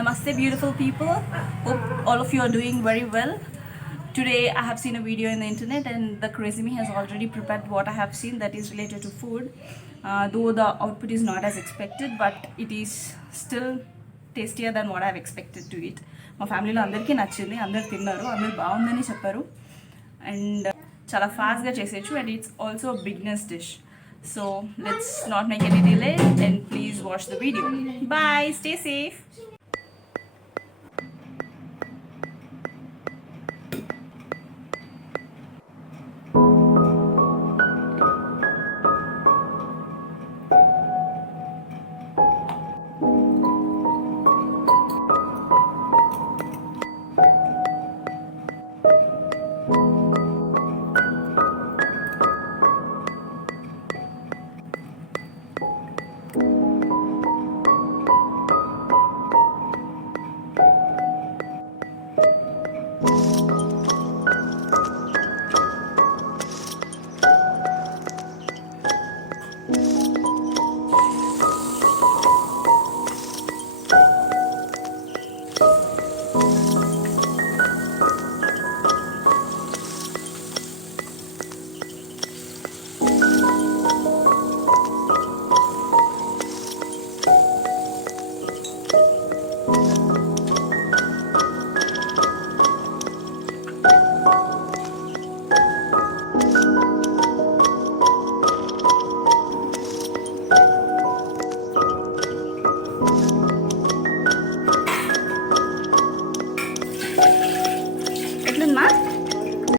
Namaste, beautiful people. Hope all of you are doing very well. Today, I have seen a video in the internet, and the Crazy has already prepared what I have seen that is related to food. Though the output is not as expected, but it is still tastier than what I have expected to eat. మా ఫ్యామిలీలో అందరికీ నచ్చింది, అందరు తిన్నారు, అందరు బాగుందని చెప్పారు. And చాలా ఫాస్ట్గా చేసేయచ్చు, and it's also bigness dish. So let's not make any delay and please watch the video. Bye, stay safe.